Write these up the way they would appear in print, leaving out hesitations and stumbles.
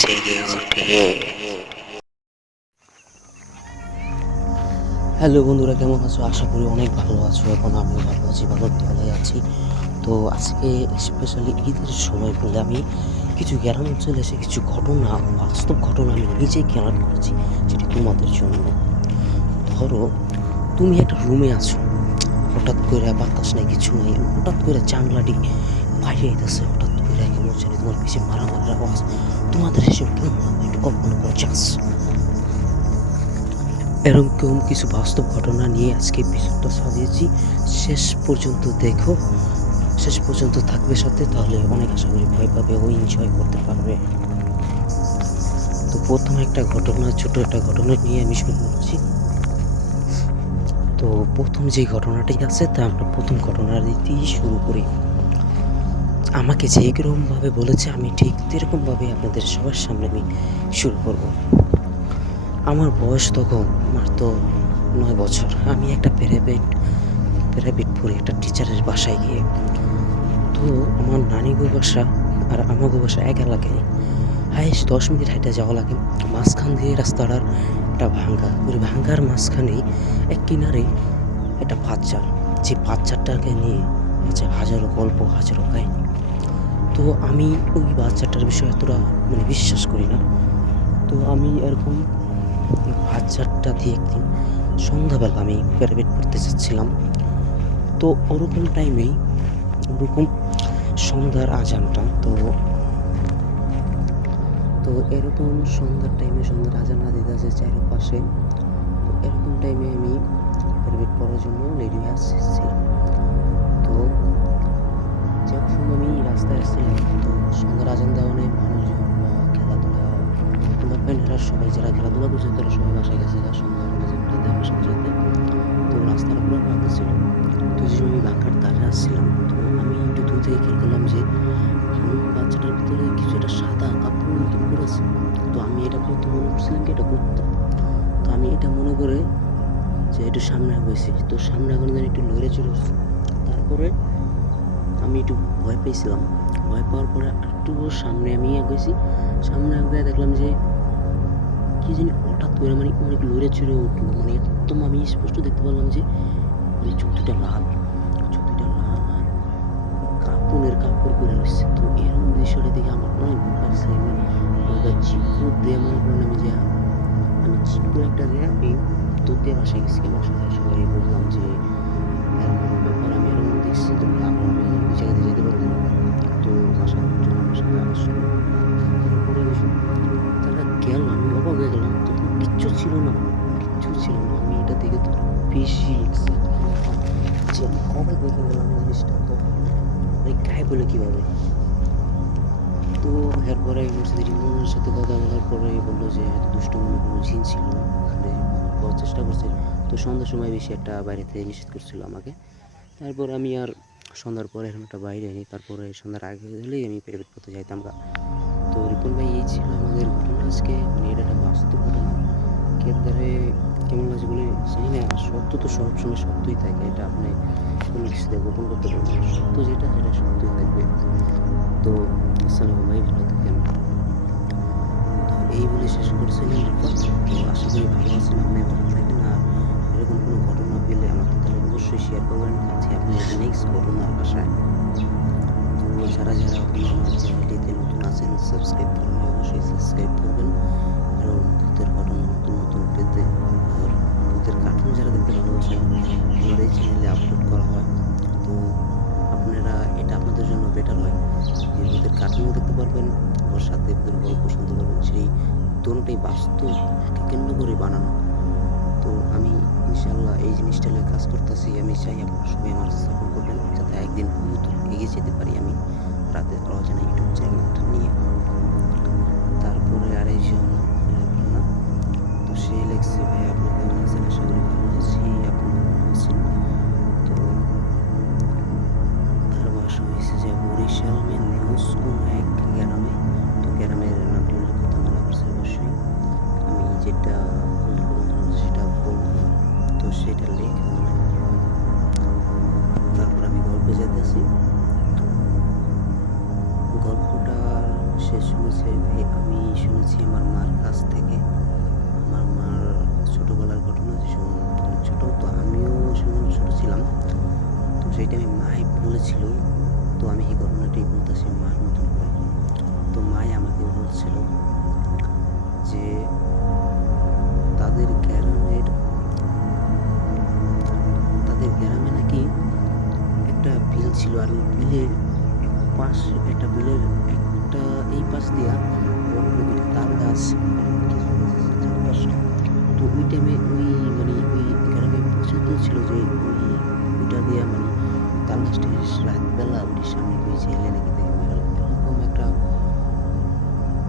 জেগে ওঠে। হ্যালো বন্ধুরা, কেমন আছো? আশা করি অনেক ভালো আছো। এখন আমিও ভালো আছি, ভালোর তলায় আছি। তো আজকে স্পেশালি ঈদের সময় বলে আমি কিছু গ্রাম অঞ্চলে এসে কিছু ঘটনা, বাস্তব ঘটনা আমি নিজেই কালেক্ট করেছি, যেটি তোমাদের জন্য। ধরো, তুমি একটা রুমে আছো, হঠাৎ করে বাতাস নাই, কিছু নাই, হঠাৎ করে জানলাটি বাইরে আইতেছে, হঠাৎ করে কেমন জানি তোমার পিছিয়ে মারামারির আওয়াজ। তোমাদের হিসেবে কেমন হবে একটু কল্পনা করো চান্স। এরকম কিছু বাস্তব ঘটনা নিয়ে আজকে এপিসোডটা সাজিয়েছি। শেষ পর্যন্ত দেখো, শেষ পর্যন্ত থাকবে সাথে, তাহলে অনেক আশা করি ভয় পাবে ও এনজয় করতে পারবে। তো প্রথমে একটা ঘটনা, ছোট একটা ঘটনা নিয়ে আমি শুরু করছি। তো প্রথম যে ঘটনাটি আছে তা আমরা প্রথম ঘটনা দিয়েই শুরু করি। আমাকে যেরকমভাবে বলেছে আমি ঠিক সেরকমভাবে আপনাদের সবার সামনে আমি শুরু করব। আমার বয়স তখন মাত্র 9 বছর। আমি একটা প্রাইভেট পড়ে একটা টিচারের বাসায় গিয়ে, তো আমার নানিগো বাসা আর আমাগো বাসা এক এলাকায়, হাইস্ট 10 মিনিট হাইটে যাওয়া লাগে। মাঝখান দিয়ে রাস্তাটার একটা ভাঙ্গা, ওই ভাঙ্গার মাঝখানেই এক কিনারে একটা বাচ্চা, যে বাচ্চাটাকে নিয়ে আছে হাজারো গল্প, হাজারো কাহিনী। তো আমি ওই বাচ্চাটার বিষয়ে এতটা বিশ্বাস করি না। তো আমি এরকম বাচ্চাটা দিয়ে একদিন সন্ধ্যাবেলা আমি প্রাইভেট পড়তে যাচ্ছিলাম। তো ওরকম সন্ধ্যার আজানটা, তো এরকম সন্ধ্যার টাইমে সন্ধ্যার আজান দিতে আছে চারপাশে। তো এরকম টাইমে আমি প্রাইভেট পড়ার জন্য রেডি হয়ে আসছিলাম। তো যখন আমি রাস্তায় আসছিলাম, তো সন্ধ্যার আজান দেওয়া নেই, মানুষজন বা খেলাধুলা, আমার ফ্রেন্ডরা সবাই যারা খেলাধুলা করছে তারা সবাই বাসায় গেছে সন্ধ্যার আজানটা দেওয়ার সাথে সাথে। তো রাস্তাটা পুরো ফাঁকা ছিল। তো যে আমি বাঁকার ধারে আসছিলাম, তো আমি একটু দূর থেকে খেয়াল করলাম যে বাচ্চাটার ভিতরে কিছু একটা সাদা কাপড় মতন পড়েছে। তো আমি এটা প্রথম মনে করছিলাম কি এটা কুত্তা। তো আমি এটা মনে করে যে একটু সামনে গেছি, তো সামনে এখন যেন একটু লড়ে চলে আসছে। তারপরে আমি একটু ভয় পেয়েছিলাম। ভয় পাওয়ার পরে একটু সামনে আমি গেছি। সামনে গিয়ে দেখলাম যে কি জানি হঠাৎ করে অনেক লড়ে চড়ে উঠলো। একদম আমি স্পষ্ট দেখতে পারলাম যে চোখ দুটা লাল, চোখ দুটা লাল আর কাপড়ের কাপড় করে রয়েছে। তো এরকম দৃশ্যটা দেখে আমার অনেক ভয় লাগছে। আমি চিকুর দিয়ে মনে করেন আমি চিকুর একটা দিয়ে আমি দৌড় দিয়ে বাসায় গেছি। বাসায় সবাই বললাম যে এরকম ব্যাপার, আমি এরকম দেখছি, তুমি আমি ওই জায়গাতে যেতে পারবো না। তো বাসার লোকজন আমার সাথে আসলো, তারপরে তারা গেল। আমি অবাক হয়ে গেলাম, তখন কিচ্ছু ছিল না, কিচ্ছু ছিল না। আমি এটা দেখে তো বেশি যে আমি কবে দেখে গেলাম এই জিনিসটা, তো গায়ে বলে কীভাবে। তো এরপরে ইউনিভার্সিটির ইমামের সাথে কথা বলার পরে বললো যে এত দুষ্ট মনে কোনো জিন ছিল না, ওখানে পাওয়ার চেষ্টা করছে। তো সন্ধ্যার সময় বেশি একটা বাইরে থেকে নিষেধ করছিল আমাকে। তারপর আমি আর সন্ধ্যার পরে এখন একটা বাইরে নিই, তারপরে সন্ধ্যার আগে হলেই আমি প্রাইভেট পড়তে যাইতাম গা। তো রিপন ভাই, এই ছিল আমাদের ঘটনা আজকে। এটা একটা বাস্তব ঘটনা। কেদারে কেমন লাগছে বলে জানি না। সত্য তো সবসময় সত্যই থাকে, এটা আপনি কোনো কিছুতে গোপন করতে পারবেন না। সত্য যেটা সেটা সত্যই থাকবে। তো আসসালামু ভাই, ভালো থাকেন। তো এই বলে শেষ করছিলেন রিপন। তো আশা করি ভালো আছেন, আপনি ভালো থাকেন। আর এরকম কোনো ঘটনা পেলে আমাকে তাহলে অবশ্যই শেয়ার করবেন। আজকে আপনি নেক্সট ঘটনার আশায়। তো যারা আমার চ্যানেলটিতে নতুন আছেন, সাবস্ক্রাইব করবেন, অবশ্যই সাবস্ক্রাইব করবেন। কারণ ভূতের ঘটনা নতুন পেতে আর ভূতের কার্টুন যারা দেখতে ভালোবাসেন, আমার এই চ্যানেলে আপলোড করা হয়। তো আপনারা এটা আপনাদের জন্য বেটার হয় যে ভূতের কার্টুনও দেখতে পারবেন, আমার সাথে ভূতের গল্প শুনতে পারবেন। সেই দুটোটাই বাস্তবকে কেন্দ্র করে বানানো। তো আমি ইনশাল্লাহ এই জিনিসটা নিয়ে কাজ করতেছি। আমি চাই আপনারা সবাই আমার সাপোর্ট করবেন, যাতে একদিন বহুত এগিয়ে যেতে পারি আমি রাতের অজানা ইউটিউব চ্যানেলটা নিয়ে। তারপরে আরেকজন ঘটনা, তো সে লেখছে, ভাই আপনি কেমন আছেন? আশা করি ভালো আছি, আপনি ভালো আছেন। তো তার বাসা হয়েছে যে বরিশাল নিউজ কোনো এক গ্রামে। তো গ্রামের নামটি উল্লেখ করতে মানা করছে অবশ্যই, আমি যেটা উল্লেখ করতে মানা করছে সেটা বলবো না। তো সেটা লেখা না। তারপর আমি গল্পে যেতেছি। গল্পটার বলেছে, ভাই আমি শুনেছি আমার মার কাছ থেকে, আমার মার ছোটোবেলার ঘটনা যে অনেক ছোটো, তো আমিও যখন ছোটো ছিলাম তো সেই টাইমে মাই বলেছিল, তো আমি এই ঘটনাটাই বলতেছি মার মতন করে। তো মাই আমাকে বলছিল যে তাদের গ্রামে নাকি একটা বিল ছিল, আর ওই বিলের একটা বিলের একটা এই পাশ দিয়া বড় বড় দুইটা তাল গাছ, কিছু গাছ আছে চার পাঁচটা। তো ওই টাইমে ওই গ্রামে প্রচলিত ছিল যে ওইটা দিয়া তাল গাছটি রাতবেলা ওটির সামনে ওই ছেলে নাকি দেখে মেরে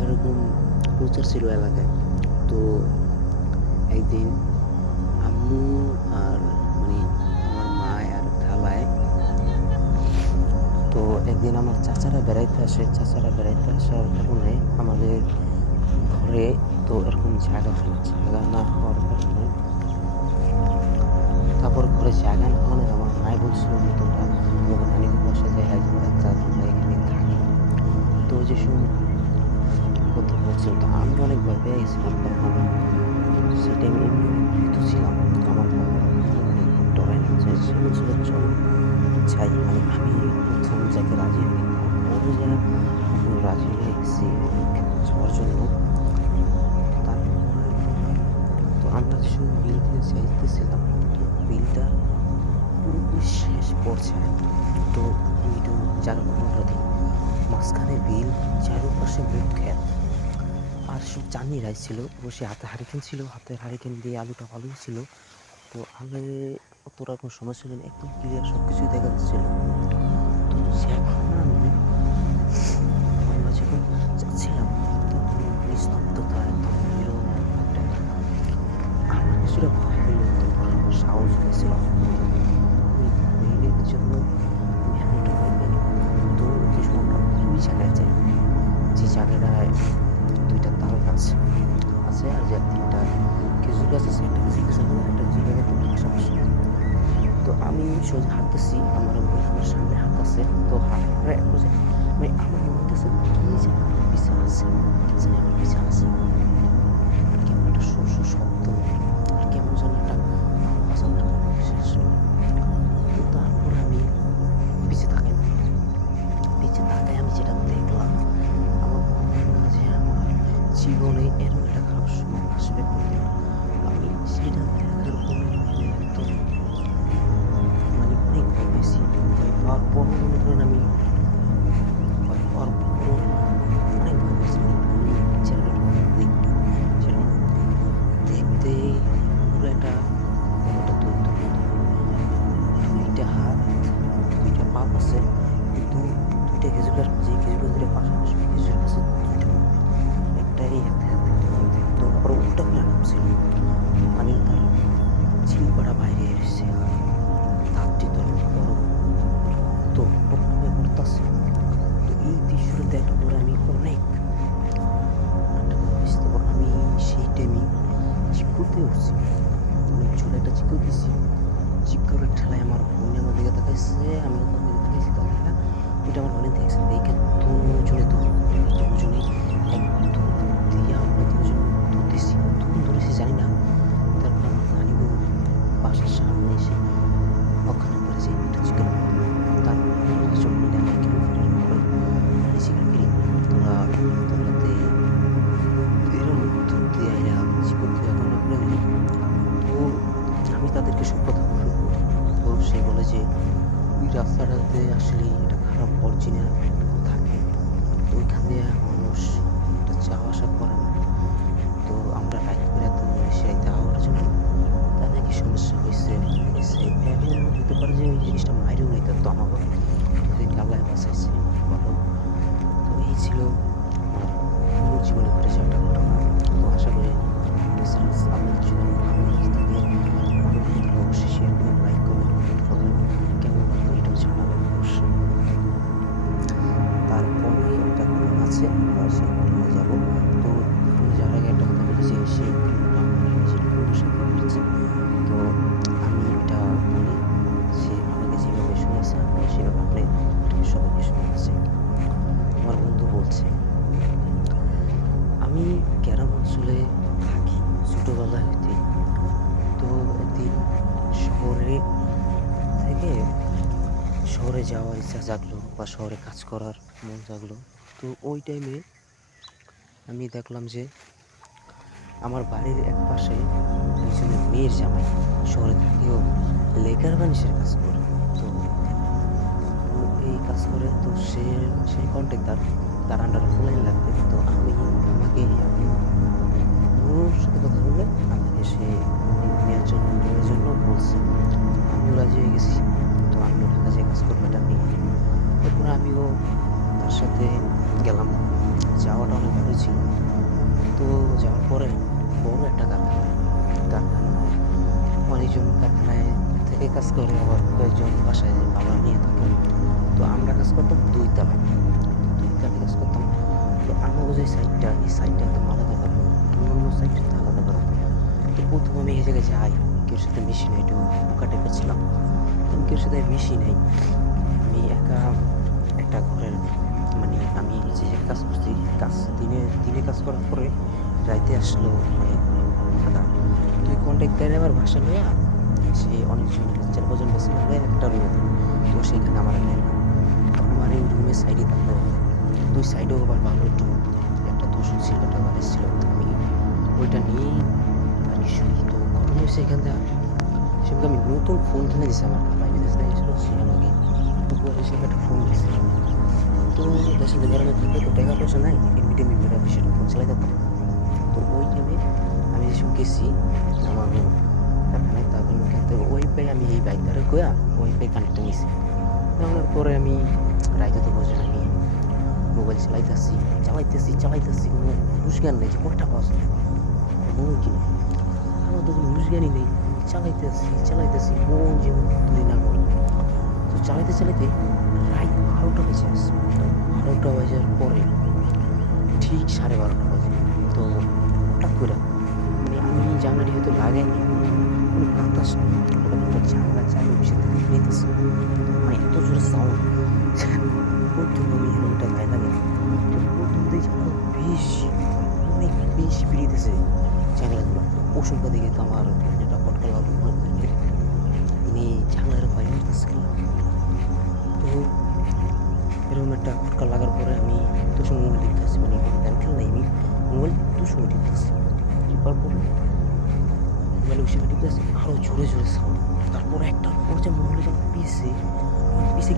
এরকম প্রচার ছিল এলাকায়। তো একদিন আম্মু আর আমার মা আর খালায়, তো একদিন আমার চাচারা বেড়াইতে আসার কারণে আমাদের ঘরে তো এরকম জায়গা না হওয়ার কারণে, তারপর ঘরে জায়গা না হওয়ার আমার মায় বলছিল যে তোমরা তোমাদের নানির বাসায় যাই, তোমরা এখানে থাকি। তো যে সময় কথা বলছিল, তো আমি অনেক ভয় পেয়ে গেছিলাম, কারণ আমি সেই টাইমে এমনি অনেক ভীত ছিলাম। তো আমার অনেক ডরাই না যে সে বলছিল চল যাই, আমি প্রথম যাকে রাজি হই, তারপরে যা আমি রাজি হয়ে গেছি যাওয়ার জন্য। তারপর তো আমরা যে সময় বিল দিয়ে চাইতেছিলাম, তো বিলটা পুরোপুরি শেষ পর্যায়ে, তো আমি একটু জায়গা ঘটনাটা দিই। মাঝখানে বিল, চারপাশে মুখ খেত, আর সব চানি রাইস ছিল, বসে হাতে হারিকেন দিয়ে আলুটা ভালো ছিল। তো আগে অতটা কোনো সমস্যা নেই, একদম ক্লিয়ার সব কিছুই দেখা যাচ্ছিল। তো সেখানে আমরা যখন যাচ্ছিলাম তখন নিস্তব্ধতা একদম নীরব একটা, আমার কিছুটা ভয় হলো, তারপর আমার সাহস হয়েছিল ওই ভয়ের জন্য আমি এমনটা ভয় পাই। তো যে সময় ওই জায়গায় যাই, যে জায়গাটায় দুইটা তাল গাছ আছে আর যে তিনটা খেজুর গাছ আছে, একটা খেজুর গাছের মধ্যে একটা জায়গায় তো পাশাপাশি। তো আমি সোজা হাঁটতেছি, আমার বোন আমার সামনে হাঁটতেছে, তো হাঁটার এক পর্যায়ে আমার মনে হতেছে কি যে আমার পিছনে আছে, আমার পিছনে আছে, আর কেমন একটা শব্দ, আর কেমন যেন একটা আওয়াজ আমার কানে ভেসে আসলো। তো তারপর আমি পিছে তাকাই আমি যেটা দেখলাম, আমার মনে হয় না যে আমার জীবনে এরকম একটা খারাপ সময় আসবে কোনোদিন। আমি সেটা দেখার পরে একদম অনেক ভয় পেয়েছি। ভয় পাওয়ার পর মনে করেন আমি ভয় পাওয়ার পরও অনেক ভয় পেয়েছি। আমি জায়গাটা সেরকম দেখতে পুরো একটা দুইটা হাত, দুইটা পা আছে, কিন্তু দুইটা খেজুর গাছ, যে খেজুর গাছ দুইটা পাশাপাশি খেজুর গাছের দুইটা একটাই হাতে তো আবার উল্টা করে নামছিল, তার চিলপাটা বাইরে এসেছে, তারটি তো বড় তো প্রথমে করতেছে। তো এই দৃশ্যটা দেখার পরে আমি অনেক আমি সেই টাইমে চিপ করতে উঠছি, অনেক জোরে একটা চিপ করে দিচ্ছি। চিপ করে ঠেলায় আমার বোন আমার দিকে তাকাইছে, আমিও তার দিকে তাকাইছি, তাকাইলা ওইটা আমার বোনের দেখেছে, দেখে দুজনে একদম দিয়ে আমরা দুজন ধরতেছি, তখন ধরেছি জানি না। তারপর আমার নানি বাসার সামনে এসে ওখানে পড়ে যে একটা চিকেন, তারপর জন্য আমার কেউ ফিরে করে চিকেন ফিরি তোরাতে এরকম ধরতে আইলা চিকেন দিয়ে ওখানে পড়ে গেলি। তো আমি তাদেরকে সব কথা বলি, তো সে বলে যে ওই রাস্তাটাতে আসলে একটা খারাপ অরিজিনাল থাকে, তো ওইখান দিয়ে মানুষ একটা যাওয়া আসা করে না। তো আমরা রাইড করে এত সে যাওয়ার জন্য তার নাকি সমস্যা হয়েছে, এমন হতে পারে যে ওই জিনিসটা মাইরেও নিতে তো আমাকে সেদিনকে আল্লাহ বাঁচাইছে ভালো। তো এই ছিল আমার পুরো জীবনে ঘটে যাওয়া একটা ঘটনা। তো আশা করি আপনাদের যদি ভালো লেগে থাকে অবশ্যই শেয়ার করবেন, লাইক করবেন, কমেন্ট করবেন, কেমন লাগলো এটাও জানাবেন অবশ্যই। তারপরে একটা ঘটনা আছে, আমরা সেই ঘটনায় যাবো। তো যাওয়ার আগে একটা কথা বলি যে সেই ঘটনাটা আমার নিজের বন্ধুর সাথে ঘটেছে। তো আমি এটা বলি যে আমাকে যেভাবে শুনেছে আমরা সেভাবে শহরে যাওয়ার ইচ্ছা জাগলো বা শহরে কাজ করার মন জাগলো। তো ওই টাইমে আমি দেখলাম যে আমার বাড়ির এক পাশে একজনের মেয়ের জামাই শহরে থেকেও লেকার বানিশের কাজ করে। তো ও এই কাজ করে, তো সেই কন্ট্রাক্টর তার আন্ডারে ফুলাইন লাগবে। তো আমি ওর সাথে কথা বলে আমাকে সে নেওয়ার জন্য বলছে। আমিও রাজি হয়ে গেছি। তো আমিও ঢাকা যেয়ে কাজ করবো এটা নিয়ে। এরপরে আমিও তার সাথে গেলাম। যাওয়াটা অনেক ভালোই ছিল। তো যাওয়ার পরে বড় একটা কারখানায় অনেকজন কারখানায় থেকে কাজ করে, আবার কয়েকজন বাসায় ভাড়া নিয়ে থাকে। তো আমরা কাজ করতাম 2 তলায়, 2 তলায় কাজ করতাম। তো আমাকে যে সাইডটা, এই সাইডটা একদম আলাদা করা, অন্য সাইডটা আলাদা করা। তো প্রথম আমি এই জায়গায় যাই, কেউ সাথে মিশি নাই, একটু বোকা টাইপের ছিলাম। তো আমি কেউ সাথে মিশি নাই, আমি একা একটা ঘরের মানে আমি যে কাজ করছি, দিনে কাজ করার পরে রাইতে আসলো মানে থাকা। তো এই কন্ট্রাক্টরে আবার বাসা লইয়া সে অনেকজন 4-5 জন বেশি লইয়া একটা রুমে থাকে। তো সেখানে আমার নেয় না। তো আমার এই রুমের সাইডে থাকতে হবে, 2 সাইডেও আবার ভালো একটু একটা দূষণ ছিল, একটা বালিশ ছিল। তো আমি ওইটা নিয়েই আর কি শুনি। তো ঘটনা হয়েছে এখান থেকে সেখানে আমি নতুন ফোন কিনে দিছি। আমার ভাই বিদেশ থেকে এসেছিল, সে আমাকে সেখানে একটা ফোন দিয়েছিল। তো দেশে গরমে থাকলে তো টাকা পয়সা নাই, এমনিতে মেয়েরা বিষয়টা ফোন চালাই থাকতাম। তো ওই টাইমে আমি যেসব গেছি আমার কারখানায়, তাদের মুখে ওয়াইফাই আমি এই বাইকটারে গোয়া ওয়াইফাই কানেক্ট নিয়েছি। নেওয়ার পরে আমি রাইতে তো বোঝেন আমি মোবাইল চালাইতেছি কোনো হুশ জ্ঞান নেই যে কয়টা বাজে ঘুমো কিনা, আমার তো কোনো হুশ জ্ঞানই নেই। চালাইতেছি মন যেমন তুলি না করে। তো চালাইতে রাত 12টা বেজে আসছে। 12টা বাজার পরে ঠিক 12:30 বাজে। তো হঠাৎ করে মানে আমি জানলাটি হয়তো লাগাইনি, কোনো বাতাস হঠাৎ করে জানলা চালু বসে থেকে নিতেছে, মানে এত জোরে সাউন্ড। প্রথম আমি ওটা গায়ে লাগে, প্রথম দেখছি আরো বেশি, অনেক বেশি বেরিয়েছে জানলাগুলো। ওষুধটা দিকে তো আমার এটা ফটকা লাগলো মনে করলে আমি জানলার ভয় করতেছিলাম। তো এরকম একটা ফটকা লাগার পরে আমি তো সময় মোবাইল টিপতেছি, মানে গান খেল নাই, আমি মোবাইল তো সময় টিপতেছি। টিপার পরে মোবাইল বসে টিপতেছি, আরও জোরে সাউন্ড। তারপরে একটা পর্যায়ে মোবাইলে যখন পিছে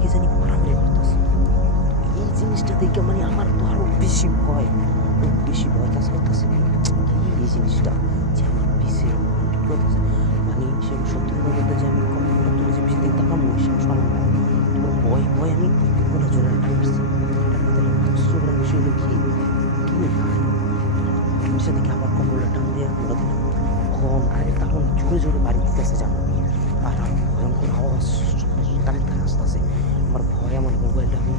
কি জানি মারামারি করতেছে। এই জিনিসটা দেখে মানে আমার তো আরও বেশি ভয় কাজ করতেছে। এই জিনিসটা যে আমার পিছে করতেছে, মানে সে সত্যি কথা বলতে যে আমি কম্পিউটার তুলে যে পিছিয়ে তাকাম ওই সাহস আমার নাই। তো ভয় আমি ওটা জোরে টানছি। আশ্চর্যের বিষয় হলো কি পিছিয়ে দেখে আবার কম্পিউটার টান দিয়ে ওরা দিলাম কম আগে, কারণ জোরে বাড়ি দিতেছে জানো। আর ভয়ঙ্কর আওয়াজ কানেক্ট আসতেছে। আমার ভয় আমার মোবাইলটা আমি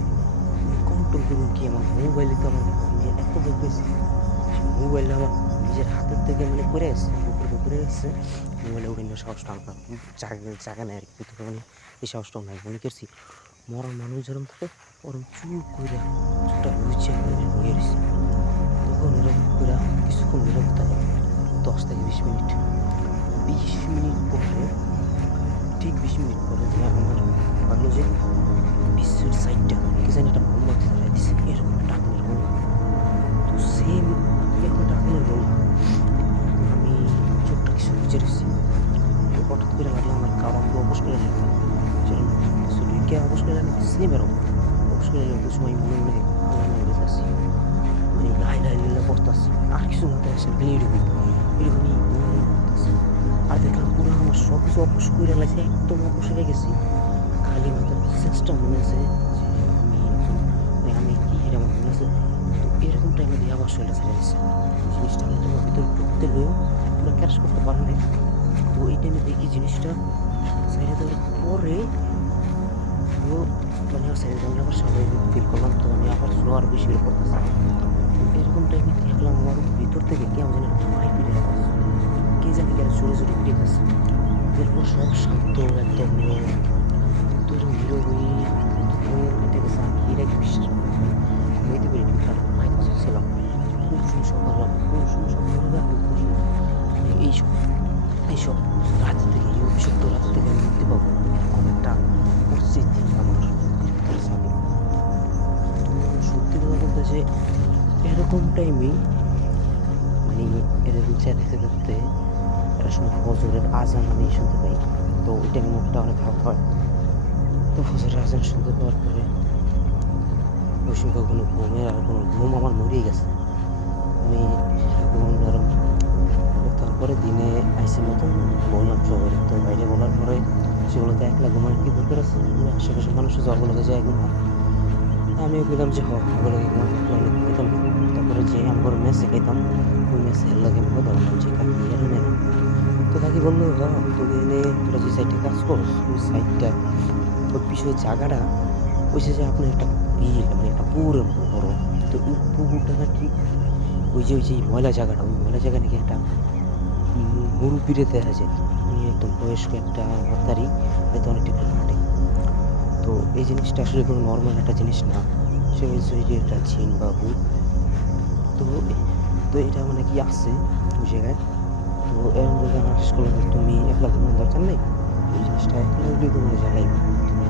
কন্ট্রোল করুন কি, আমার মোবাইলে তো আমার এত ভয় পেয়েছি। মোবাইলটা আমার নিজের হাতের থেকে মানে পড়ে গেছে, উপরে গেছে। মোবাইলে উঠে নিয়ে সাহসটা আমার জায়গা নেই আর কি, ভিতরে মানে এই সাহসটাও নাই। মনে করছি মরা মানুষ যেরকম থাকে ওরকম চুপ করে চুপটা বুঝছে হয়ে গেছে। তখন এরকম করে কিছুক্ষণ নিরবতা হলো, 10 থেকে 20 মিনিট। 20 মিনিট পরে ঠিক 20 মিনিট পরে যে আমার ভাবলো যে বিশ্বের সাইডটা কি জানি একটা মোমবাতি ধরাই দিচ্ছে, এরকম একটা আগুনের বল। তো সেম এরকম একটা আগুনের বল, আমি চোখটা কিছু বুঝে রেখেছি। তো হঠাৎ করে লাগলো আমার কারো আমাকে অবশ করে লাগলো, সেরকম কে অবশ করে লাগলো, সেম এরকম অবশ করে লাগলো। সময় মনে বেঁচে আসছি, মানে লাই পড়তেছি, আর কিছু মাথায় আসে এরকমই করতেছি। আর দেখলাম পুরো আমার সব কিছু অবশ করে লাগছে, একদম অবশ হয়ে গেছি। খালি মাথার চেষ্টা মনে আছে যে আমি কি আমার মনে আছে। তো এরকম টাইমে দিয়ে আবার শরীরটা ছেড়ে দিচ্ছে, জিনিসটা আমি তোমার ভিতরে ঢুকতে হয়েও পুরো ক্যাশ করতে পারি নাই। তো এই টাইমে দেখি জিনিসটা ছেড়ে দেওয়ার পরে তো মানে আমি আবার স্বাভাবিক ফিল করলাম। তো আমি আবার স্লো আর বেশি করতেছি। তো এরকম টাইমে দেখলাম আমার ভিতর থেকে কেমন যেন ভাই ফিরে আসছে, কে জানি কেন জোরে ফিরে গেছে। এরপর সব শান্ত একদম নীরব, তো নীরব হয়ে এটা গেছে। আমি এর আগে বিশ্বাস হইতে পারিনি, কারণ মায়ের কাছে ছিলাম খুব সকাল আমি এইসব রাত থেকে এই অভিশপ্ত রাত থেকে আমি মুক্তি পাবো, এরকম একটা পরিস্থিতি আমার যে এরকম টাইমে মানে এরকম চাইতে করতে একটা সময় ফজরের আজান আমি শুনতে পাই। তো ওই টাইমে মুখটা অনেক খারাপ হয়। তো ফজরের আজান শুনতে পাওয়ার পরে ওই সময় কোনো ঘুমের আর কোনো ঘুম আমার মরিয়ে গেছে। আমি সেরকম আরম তারপরে দিনে আইসি মতন বললাম সবাই, তো বাইরে বলার পরে সেগুলো তো একলা ঘুমার কি দরকার আছে, আশেপাশে মানুষের জলগুলোকে যায় ঘুমায়। আমিও বললাম যে ওগুলো ঘুমাইতাম না। তারপরে যে আমার মেসে খাইতাম, ওই মেসে লাগে আমি কথা বললাম যে কাকি এরম এরম। তো কাকি বললো তোকে এনে তোরা যে সাইডটা কাজ করস ওই সাইডটা ওই পিছনে জায়গাটা ওই যে আপনার একটা বিল মানে একটা পুকুরের মতো বড়। তো ওই পুকুরটা নাকি ওই যে ময়লা জায়গাটা, ওই ময়লা জায়গা নাকি একটা মুরব্বিরে দেখা যায়। উনি একদম বয়স্ক একটা হত্যারি, হয়তো অনেকটা হাঁটে। তো এই জিনিসটা আসলে কোনো নর্মাল একটা জিনিস না, সে বলছে যে এটা জিন বা ভূত। তো তো এটা মানে কি আছে ওই জায়গায়। তো এরকম বলে আমার শেষ করলাম তুমি একলা ঘুমানোর দরকার নেই, ওই জিনিসটা একলা উঠলেই তোমার জায়গায় তুমি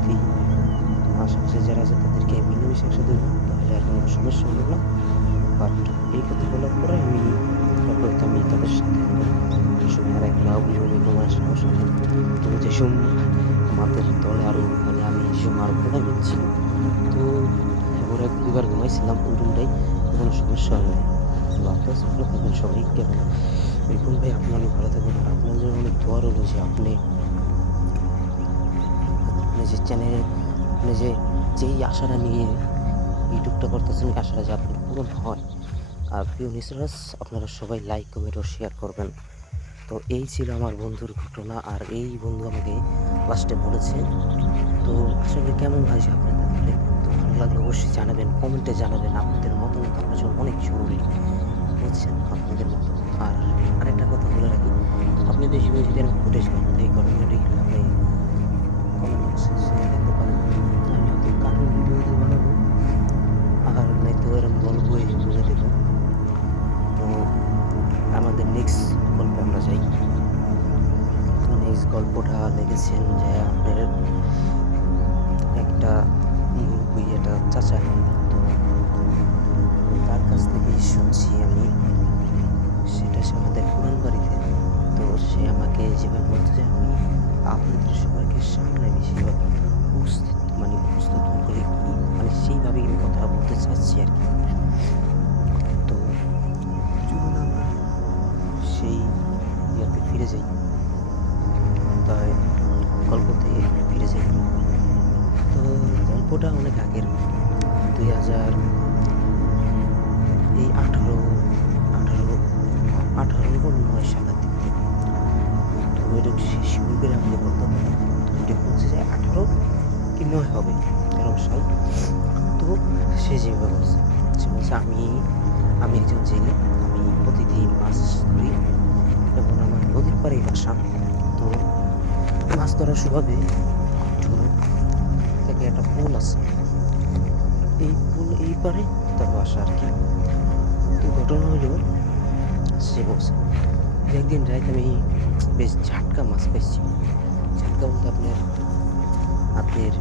তোমার আশেপাশে যারা আছে তাদেরকে মিলেমিশে একসাথে তাহলে আর কোনো সমস্যা হলো না। বাট এই কথা বলার পরে তারপরে তো আমি তাদের সাথে সময় আর একলা ওই রুমে ঘুমার সাহস হয়। তো যে সময় আমাদের দলে আরও মানে আমি যে সময় আরও প্রধান ছিল, তো ওরা দুবার ঘুমাইছিলাম ওই রুমটাই, কোনো সমস্যা হয় না। আপনার ভালো থাকবেন সবাই, কেমন বিপুল ভাই আপনি অনেক ভালো থাকবেন। আর আপনার জন্য অনেক দোয়া রইল যে আপনি আপনি যে চ্যানেলে আপনি যেই আশাটা নিয়ে ইউটিউবটা করতেছেন, এই আশাটা যে আপনার পূরণ হয়। আর প্রিয় লিসেনার্স আপনারা সবাই লাইক কমেন্ট ও শেয়ার করবেন। তো এই ছিল আমার বন্ধুর ঘটনা, আর এই বন্ধু আমাকে লাস্টে বলেছে। তো আসলে কেমন হয়েছে আপনাদের তাহলে, তো ভালো লাগলে অবশ্যই জানাবেন, কমেন্টে জানাবেন। আপনাদের মতামত আমার জন্য অনেক জরুরি, বুঝছেন আপনাদের মতো। আর আরেকটা কথা বলে রাখি, আপনাদের জীবনে যদি এরকম ফুটেজ পান এই ঘটনাটি আপনি কমেন্ট বক্সে দেখতে পারেন। আমি হয়তো কার্টুন ভিডিও দিয়ে বানাবো, আর নয়তো এরকম গল্প বলে দেবো। তো আমাদের নেক্সট গল্পে আমরা যাই। তো নেক্সট গল্পটা লিখেছেন যে আপনার একটা মুরব্বী, একটা চাচা। তো তার কাছ থেকে শুনছি আমি, সেটা সে আমাদের পুরান বাড়িতে। তো সে আমাকে যেভাবে বলতে যে আমি আপনাদের সবাইকে সামনে বেশিরভাগ উপস্থাপন করে মানে সেইভাবেই আমি কথা বলতে চাচ্ছি আর কি। তো চলুন আমরা সেই ইয়েতে ফিরে যাই, তাই গল্পতে ফিরে যাই। তো গল্পটা অনেক আগের, 2000 এই 18-9 সালের দিক থেকে। তো এটা শিবির করে আমি বলতে পারলাম, তো এটা বলছে যে 18 কি 9 হবে, 13 সাল। তো সে যেভাবে বলছে, সে বলছে আমি একজন জেলে, আমি প্রতিদিন মাছ ধরি এবং আমার নদীর পাড়েই বাসা। তো মাছ ধরার স্বভাবে ছোটো থেকে একটা পুল আছে, এই পুল এই পারে তার বাসা আর কি। তো ঘটনা হলো, সে বলছে যে একদিন রাত আমি বেশ ঝাটকা মাছ পেয়েছি। ঝাটকা বলতে আপনার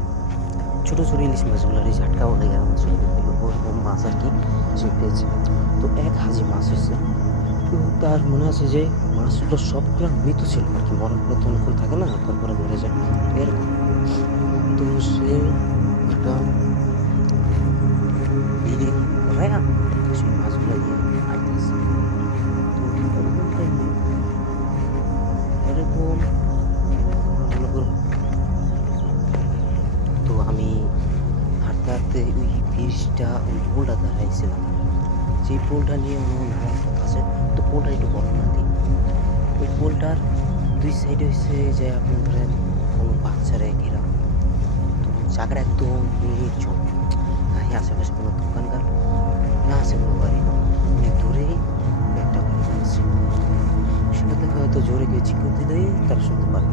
ছোটো ছোটো ইলিশ মাছগুলোর এই ঝাটকা বলে ওরকম মাছ আর কি সে পেয়েছে। তো এক হাজি মাছ হয়েছে। তো তার মনে আছে যে মাছগুলো সবগুলো মৃত ছিল আর কি, মরার পরে তো অনেকক্ষণ থাকে না, তারপরে মরে যায় এরকম। তো সে একটা বিড়ি করায় সেই মাছগুলো দিয়ে আইতেছে। তো এরকম টাইমে এরকম তো আমি হাঁটতে হাঁটতে ওই ব্রিজটা ওই পোলটা দাঁড়াইছিলাম, যে পোলটা নিয়ে আমার নানার কথা আছে। তো পোলটা একটু বর্ণনা দিই। ওই পোলটার দুই সাইডে হয়েছে যে আপনি ধরেন কোনো বাচ্চারা ঘেরা। তো জায়গাটা একদম নির্জন, নাই আশেপাশে কোনো দোকানঘাট, না আছে কোনো বাড়ি, অনেক দূরেই একটা বাড়ি আছে। সেটা থেকে হয়তো জোরে কেউ চিকেন দিলেই তারা শুনতে পারে।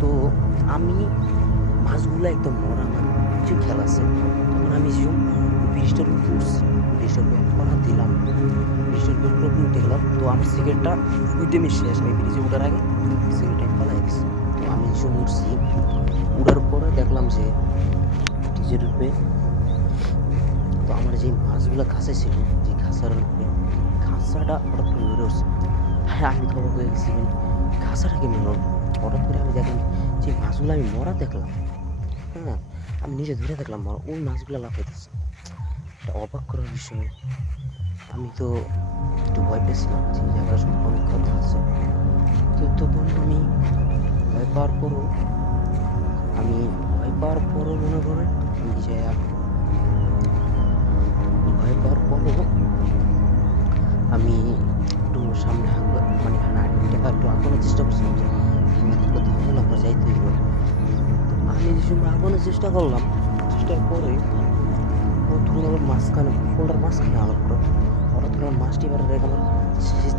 তো আমি মাছগুলো একদম মরা, আমার কিছু খেয়াল আছে। তখন আমি ব্রিজটার উপরে উঠছি, ব্রিজটার উপরে পড়া দিলাম, ব্রিজটার উপরে উঠে গেলাম। তো আমার সিগারেটটা ওই টাইমে শেষ, আমি ব্রিজে উঠার আগে সিগারেট আমি পালাই গেছি। তো আমি উঠছি, উঠার পরে দেখলাম যে ব্রিজের উপরে তো আমার যে মাছগুলো খাঁচায় ছিল, যে খাঁচার উপরে খাঁচাটা হঠাৎ করে উড়ে উঠছে। হ্যাঁ, আমি খবর হয়ে গেছি মানে খাঁচাটা কেমন হলো। হঠাৎ করে আমি দেখলাম যে মাছগুলো আমি মরা দেখলাম। হ্যাঁ, আমি নিজে ধরে দেখলাম মরা, ওই মাছগুলো লাফাইতেছে। একটা অবাক করার বিষয়, আমি তো একটু ভয় পেয়েছিলাম যে এই জায়গার সম্পর্কে অনেক কথা আছে। তো তখন আমি ভয় পাওয়ার পরও মনে করেন আমি যে ভয় পাওয়ার পরও আমি একটু সামনে মানে হাঁটাটা একটু আগানোর চেষ্টা করছিলাম যে ভেঙে থাকলে তো হবে না, আমার যাইতে হইব। আমি যে সময় আগানোর চেষ্টা করলাম, চেষ্টার পরে তখন আবার মাঝখানে পোলটার মাঝখানে আবার পরে হঠাৎ করে মাছটি এবার রেখে আমার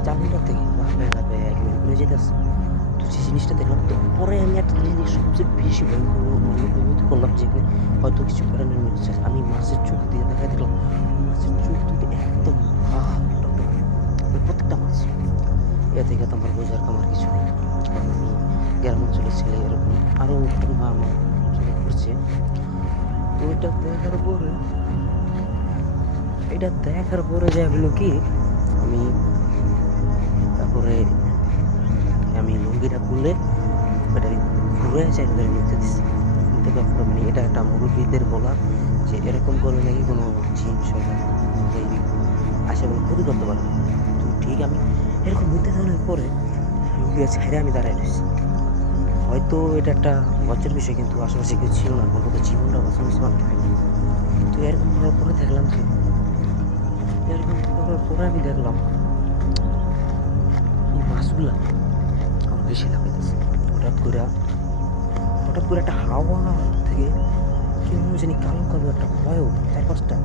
চালুটার থেকে লাফায় লাফায় একবারে ঘুরে যেতে আসছে। তো যে জিনিসটা দেখলাম, তো পরে আমি একটা জিনিস সবচেয়ে বেশি ভয়ঙ্কর মানে উপলব্ধি করলাম যে হয়তো কিছু করার হচ্ছে। আমি মাছের চোখ দিয়ে দেখা দেখলাম মাছের চোখ দুটো একদম প্রত্যেকটা মাছ। এ থেকে তো আমার বোঝার কামার কিছু নেই, কারণ আমি গ্রাম অঞ্চলের ছেলে, এরকম আরও ঘটনা আমার চোখে পড়ছে। তো এটা দেখার পরে যে হলো কি, আমি তারপরে আমি লুঙ্গিটা খুলে এটা ঘুরে চাইলে ধরে নিতে দিচ্ছি। নিতে দেওয়ার পরে মানে এটা একটা মুরব্বীদের বলা যে এরকম করলে নাকি কোনো জিন শয়তান আসে বলে ক্ষতি করতে পারে। তো ঠিক আমি এরকম নিতে দেওয়ার পরে লুঙ্গি ছেড়ে আমি দাঁড়াই রয়েছি। হয়তো এটা একটা লজ্জার বিষয়, কিন্তু আশেপাশে কেউ ছিল না, কোনো তো জীবনটা বাঁচানো ছিল না। তো এরকম করার পরে দেখলাম যে আমি দেখলাম এই মাছগুলা আমার বেশি লাগাইতেছে। হঠাৎ করে একটা হাওয়া থেকে কেমন জানি কালো কালো একটা ভয়ও 4-5টা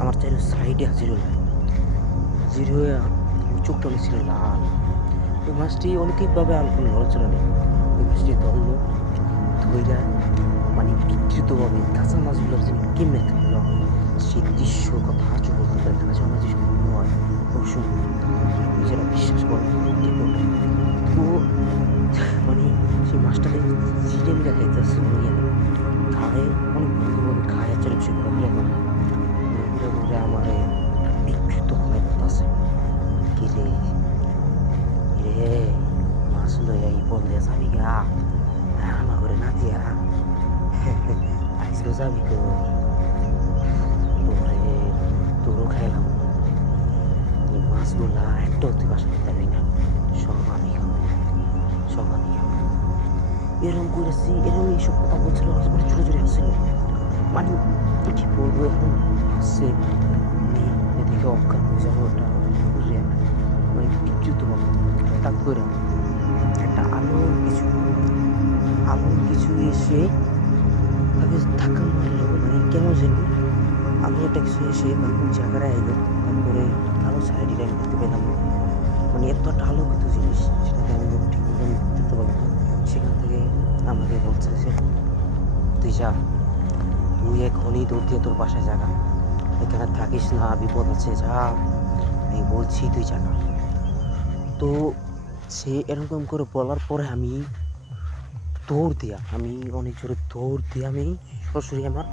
আমার চাইলে সাইডে হাজির হয়ে চোখটা অনেক ছিল লাল। ওই মাছটি অনেকভাবে কোনো নড়াচড়া নেই। ওই মাছটি ধরলো, ধৈরা মানে বিকৃতভাবে কাঁচা মাছগুলোর যেন কেমনে খাইল, সেই দৃশ্য কথা আজও বলতে পারে না। কাঁচা মাছ মনে হয় ওই সময় নিজেরা বিশ্বাস করে তো মানে সেই মাছটাকে চিড়ে মিলে খাইতেছে মনে খায় অনেক বন্ধুভাবে খায় চলে সে ঘুরে ঘুরে আমার বিকৃত হয়ে আছে। কিরে কিরে মাছ লইয়া এই বন্ধে যাবি গা আমার করে না দিয়া আইসো যাবি তোরও খাইলাম এই মাছগুলা একটা তুই বাসা করতে পারবি না, সব আমি খাবো। এরকম করেছি, এরকম এইসব কথা বলছিল, ছোটো ছোটো আসছিল মানে কি বলবো, এখন আসছে এদিকে অজ্ঞান হয়ে যাবো, ওটা মানে বিচ্যুত হবে। হঠাৎ করে একটা আলোর কিছু এসে তাকে ধাক্কা মারলো, মানে কেন জানি আলো একটা কিছু এসে কোন জায়গায় আইলো। তারপরে কালো সাইডে আমি দেখতে পেলাম, মানে এত একটা আলোকিত জিনিস সেটাকে আমি ঠিক মতো দেখতে পারলাম না। সেখান থেকে আমাকে বলছে যে তুই এখনই দৌড় দিয়ে তোর বাসায় জাগা, এখানে থাকিস না, বিপদ আছে, যা আমি বলছি তুই জানা। তো সে এরকম করে বলার পরে আমি অনেক জোরে দৌড় দিয়ে আমি সরাসরি আমার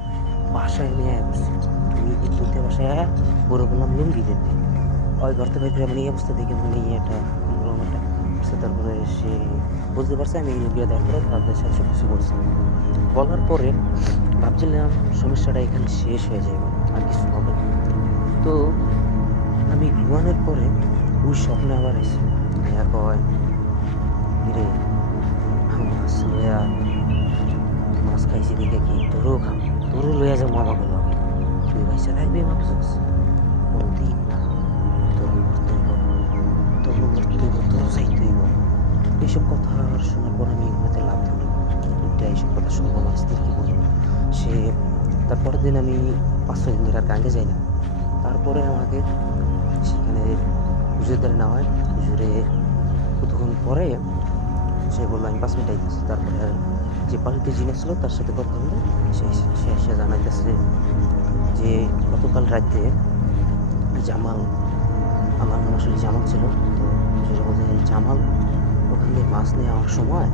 বাসায় নিয়ে বসছি। আমি ইতিমধ্যে বাসায় বলে বললাম লুঙ্গি দিতে, ওই ঘরতে বাইরে মানে এই অবস্থা দেখে মানে একটা তারপরে সে বুঝতে পারছে আমি লুঙ্গিটা দেওয়ার পরে তাদের সাথে সব কিছু বলছি। বলার পরে ভাবছিলাম সমস্যাটা এখানে শেষ হয়ে যাবে, আর কিছু হবে। তো আমি ঘুমানোর পরে ওই স্বপ্নে আবার এসে কয় রে মাছ খাইছি দেখে কি তোরও লইয়া যাবো আমাকে লগে, তুই পয়সা থাকবে ভাবছিস কোনদিন না, তোর চাইতে হইব। এইসব কথা শোনার পর আমি ঘুমাতে লাভ ধরি, এইসব কথা শুনবো না, স্ত্রীকে বলবো। সে তারপরের দিন আমি 5-6 দিন ধরে আর গাঙ্গে যাই না। তারপরে আমাকে সেখানে হুজুরদের নেওয়া হয়। হুজুরে কতক্ষণ পরে সে বললো আমি 5 মিনিট আইতেছি। তারপরে যে পালিত জিনিস ছিল তার সাথে কথা বলে সে এসে জানাইতেছে যে গতকাল রাতে আমার নাম আসলে জামাল ছিল। তো হুজুরে বলছে জামাল ওখান থেকে মাছ নিয়ে আমার সময়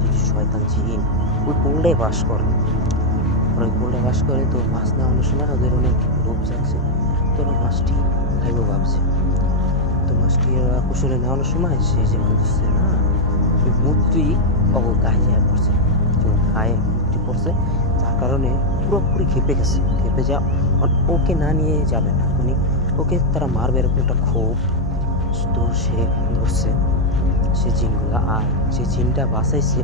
কিছু শয়তান জিন ওই পোলটাই বাস করে। ওরা পোলটা বাস করে, তো মাছ নেওয়ানোর সময় ওদের অনেক লোভ যাচ্ছে, তো ওরা মাছটি খাইব ভাবছে। তো মাছটি ওরা কুশলে নেওয়ানোর সময় সে যে বুঝছে না ওই মুহূর্তেই গায়ে যায় পড়ছে, তো গায়ে মুহূর্তে পড়ছে, যার কারণে পুরোপুরি খেপে গেছে। খেপে যা ওকে না নিয়ে যাবে না, মানে ওকে তারা মারবে এরকম একটা ক্ষোভ। তো সে ধরছে সে জিনগুলা, আর যে জিনটা বাঁচাইছে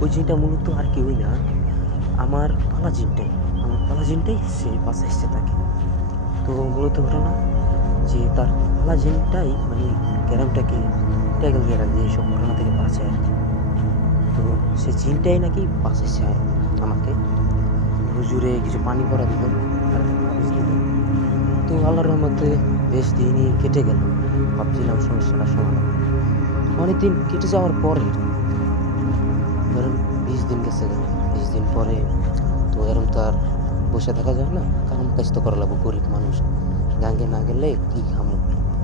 ওই জিনটা মূলত আর কেউই না, আমার পালা জিনটাই সে বাঁচাইছে তাকে। তো মূলত ঘটনা যে তার পালা জিনটাই মানে গ্রামটাকে ট্যাগল দিয়ে রাখবে এইসব ঘটনা থেকে বাঁচায় আর কি। তো সে জিনটাই নাকি বাঁচাইছে আমাকে। হুজুরে কিছু পানি ভরা দিল আর হাফিজ দিল। তো আল্লাহর রহমতে বেশ দিনই কেটে গেল, ভাবছিলাম সমস্যাটা সমাধান। অনেক দিন কেটে যাওয়ার পরে ধরেন 20 দিন গেছে, 20 দিন পরে তো এরকম তো আর বসে থাকা যায় না, কারণ কাজ তো করা লাগবো, গরিব মানুষ। গাঙ্গে না গেলে কি খামো,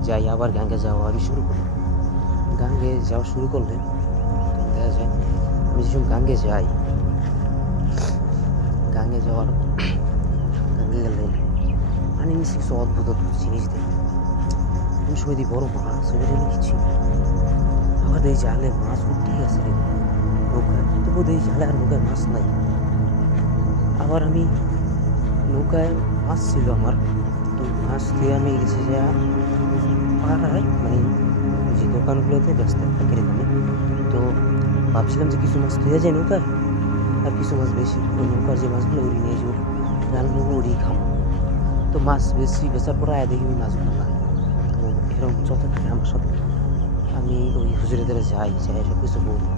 যাই আবার গাঙ্গে যাওয়া আমি শুরু করি। গাঙ্গে যাওয়া শুরু করলে দেখা যায় আমি যখন গাঙ্গে যাই, গাঙ্গে গেলে পানি নিচে কিছু অদ্ভুত জিনিস দেখি। কোন সময় দিই বড় মাছ, ওইটা কিছু আবার এই জালে মাছ উঠতেই গেছে রে নৌকায়, তবু এই জালে আর নৌকায় মাছ নাই। আবার আমি নৌকায় মাছ ছিল আমার, তো মাছ দিয়ে আমি গেছি যে পাড়ায় মানে যে দোকানগুলোতে ব্যস্ত পাখির দামে। তো ভাবছিলাম যে কিছু মাছ ধুয়ে যায় নৌকায়, আর কিছু মাছ বেশি ওই নৌকার যে মাছগুলো উড়ি নিয়ে যাবো, রান্না উড়িয়ে খাবো। তো মাছ বেচার পর আয় দেখি ওই মাছগুলো না। তো এরকম চলতে থাকে আমার সাথে। আমি ওই হুজুরের দ্বারা যাই সব কিছু বলি।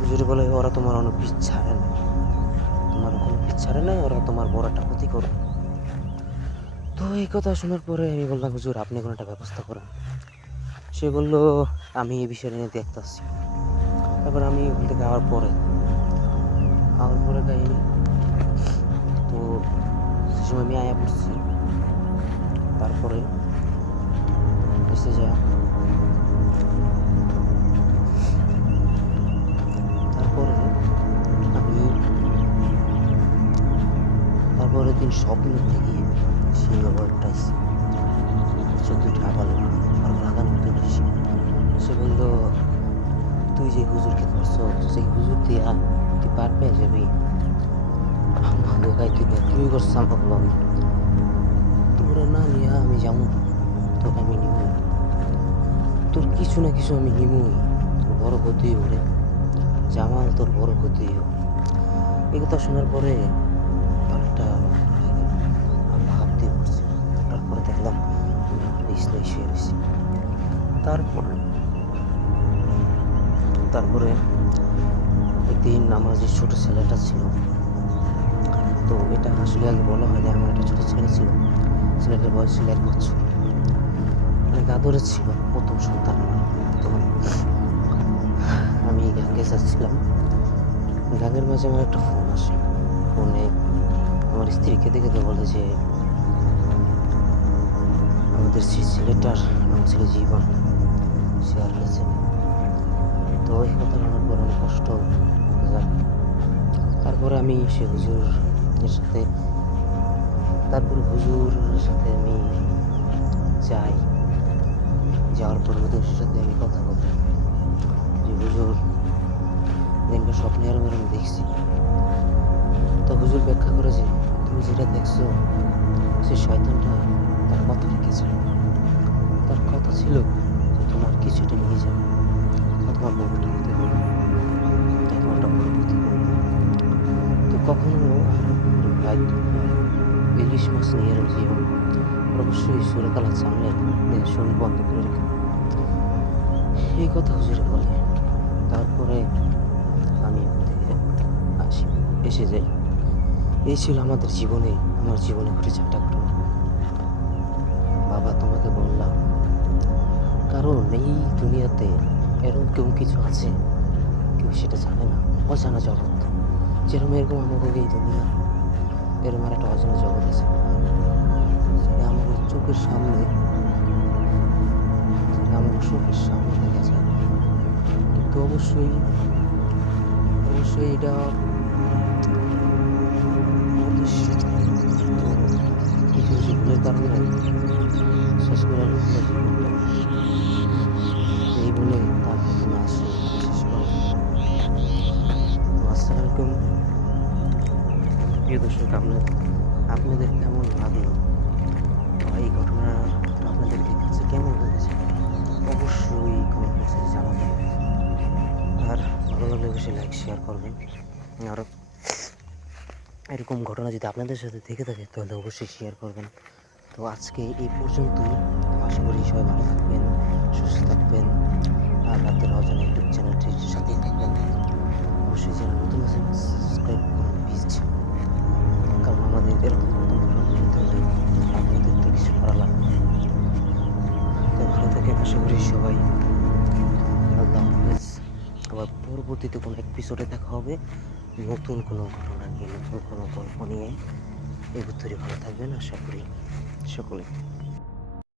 হুজুরে বলে ওরা তোমার অনেক পিছ ছাড়ে না, ওরা তোমার বড় একটা ক্ষতি করো। তো এই কথা শোনার পরে আমি বললাম হুজুর আপনি কোনো একটা ব্যবস্থা করেন। সে বললো আমি এই বিষয়টা নিয়ে দেখতেছি। তারপর আমি ওখান থেকে আওয়ার পরে কাহিনি, তো সে সময় আমি আয়া পড়ছি। তারপরে এসে যা তারপরের দিন স্বপ্ন থেকে সেই ব্যাপারটাই 14টা আগালো আর লাগানো তো বেশি। সে বললো তুই যে হুজুরকে ধরছ সেই হুজুর দিয়া তুই পার পেয়ে যাবি। তুই করছিস আমাকে বললাম তোরা না নিয়ে আমি যাবো, তোকে আমি নিব, তোর কিছু না কিছু আমি নিবই, তোর বড় ক্ষতি ওরে জামাল, তোর বড় ক্ষতি। এই কথা শোনার পরে অনেকটা আমি ভাবতে পারছি। তারপরে দেখলাম আমি আমার বিছনায় শুয়ে রয়েছি। তারপরে একদিন আমার যে ছোটো ছেলেটা ছিল, তো এটা আসলে আগে বলা হয়নি, আমার একটা ছোটো ছেলে ছিল, ছেলেটার বয়স ছিল 1 বছর, অনেক আদরে ছিল, প্রথম সন্তান। তো আমি গাঙ্গে যাচ্ছিলাম, গাঙ্গের মাঝে আমার একটা ফোন আসে। ফোনে আমার স্ত্রীকে দেখে বলে যে আমাদের সেই ছেলেটার নাম ছিল জীবন, সে আর গেছে। তো ওই কথা শোনার পর অনেক কষ্ট যায়। তারপরে আমি সে হুজুরের সাথে আমি যাই। যাওয়ার পর হুজুরের সাথে আমি কথা বলি যে হুজুর দিনকে স্বপ্নে এরম দেখছি। তো হুজুর ব্যাখ্যা করে যে তুমি যেটা দেখছো সে শয়তানটা তার কথা রেখেছে, তার কথা ছিল যে তোমার কিছুটা নিয়ে যাবে, তোমার বউটা হতে হবে, তোমারটা বড় হতে হবে। তো কখনো ইলিশ মাছ নিয়ে এরম জীবন অবশ্যই সুরে কালা জানলে শরীর বন্ধ করে রেখে এই কথা হুজুরে বলে। তারপরে আমি এসে যাই। এই ছিল আমার জীবনে ঘটেছে একটা ঘটনা। বাবা তোমাকে বললাম, কারণ এই দুনিয়াতে এরকম কেউ কিছু আছে, কেউ সেটা জানে না, অজানা জগৎ। যেরকম এরকম আমাকে এই দুনিয়া এরকম আর একটা অজানা জগৎ আছে, সেটা আমাদের চোখের সামনে দেখা যায়। কিন্তু অবশ্যই এটা আপনাদের কেমন লাগলো বা এই ঘটনাটা আপনাদেরকে কাছে কেমন লেগেছে অবশ্যই কমেন্ট বক্সে জানাবেন। আর ভালো লাগলে অবশ্যই লাইক শেয়ার করবেন। আর এরকম ঘটনা যদি আপনাদের সাথে থেকে থাকে তাহলে অবশ্যই শেয়ার করবেন। তো আজকে এই পর্যন্তই। তো আশা করি সবাই ভালো থাকবেন, সুস্থ থাকবেন। আর রাতের অজানা ইউটিউব চ্যানেলটির সাথেই থাকবেন। অবশ্যই যারা নতুন আছেন সাবস্ক্রাইব করুন প্লিজ, কারণ আমাদের এরকম নতুন ঘটনা পেতে হলে আপনাদের তো কিছু করা লাগবে। তো ভালো থাকেন, আশা করি সবাই। আল্লাহ হাফেজ। আবার পরবর্তীতে কোনো এপিসোডে দেখা হবে নতুন কোনো ঘটনা নিয়ে, নতুন কোনো গল্প নিয়ে। এই ভিতরে ভালো থাকবেন আশা করি সকলে।